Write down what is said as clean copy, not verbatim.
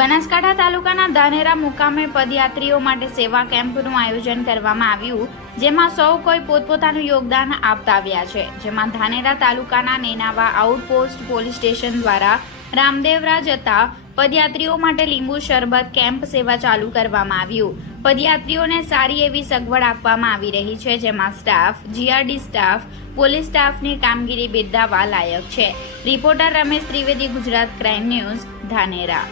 બનાસકાંઠા તાલુકાના ધાનેરા મુકામે પદયાત્રીઓ માટે સેવા કેમ્પનું આયોજન કરવામાં આવ્યું, જેમાં સૌ કોઈ પોતપોતાનું યોગદાન આપતા આવ્યા છે। જેમાં ધાનેરા તાલુકાના નેનાવા આઉટપોસ્ટ પોલીસ સ્ટેશન દ્વારા રામદેવરા જતા પદયાત્રીઓ માટે લીંબુ શરબત કેમ્પ સેવા ચાલુ કરવામાં આવ્યું। પદયાત્રીઓને સારી એવી સગવડ આપવામાં આવી રહી છે, જેમાં સ્ટાફ, જીઆરડી સ્ટાફ, પોલીસ સ્ટાફની કામગીરી બિરદાવવા લાયક છે। Reporter Ramesh Trivedi, Gujarat crime news, Dhanera.